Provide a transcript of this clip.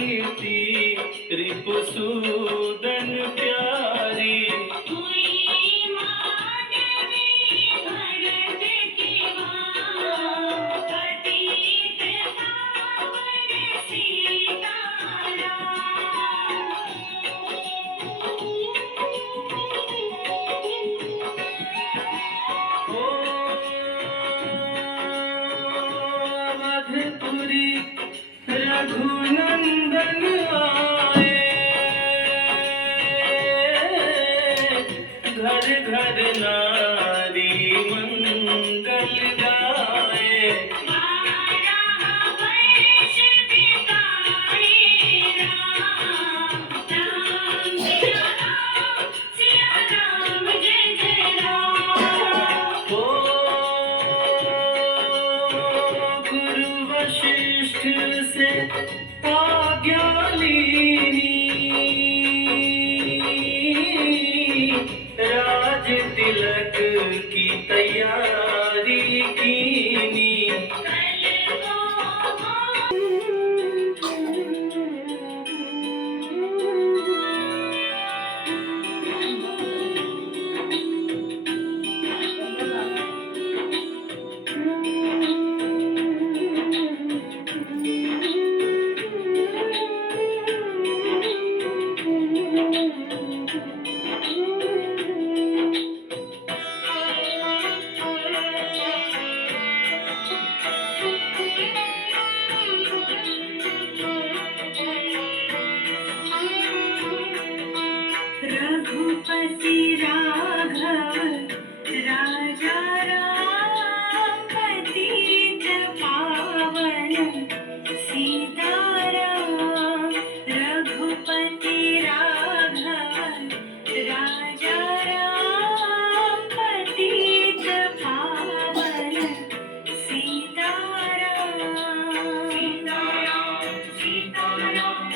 कीर्ति रिपुसूदन प्यारी। हुई मानवी भरत की माँ, पतित पावन सीताराम। ओ अवधपुरी रघुनंदन आए, घर घर नारी मंगल गाए। 12 वर्ष बिताए राम, राम सिया राम जय जय राम। ओ गुरु वशिष्ठ से आज्ञा लीनी, राज तिलक की तैयारी कीनी। रघुपति राघव राजा राम, पतित पावन सीताराम। रघुपति राघव राजा राम, पतित पावन सीताराम। सीताराम सीताराम